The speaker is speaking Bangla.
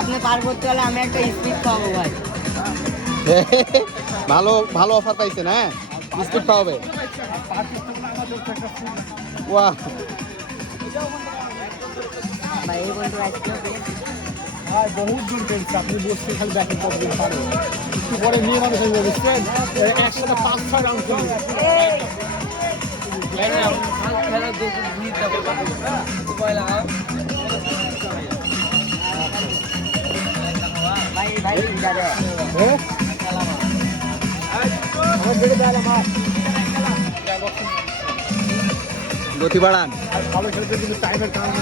আপনি পার করতে হলে আমি একটা স্পিড খাওয়াবো ভাই। ভালো ভালো অফার পাইছেন, হ্যাঁ বিস্কুট খাওয়াবে। বাহ ভাই এই বন্ধু আজকে বহুত দূর পেয়েছে, আপনি বসতে খালি ব্যাটিং করবেন পারেন, একটু পরে নিয়ে মানুষ হয়ে যাবে, বুঝছেন? একসাথে 5-6 রাউন্ড করবে। ভাই ভাই যাবে হ্যাঁ আমার বেড়ে দেয় আমার গতি বাড়ান। ভালো খেলতে কিন্তু টাইমের কারণে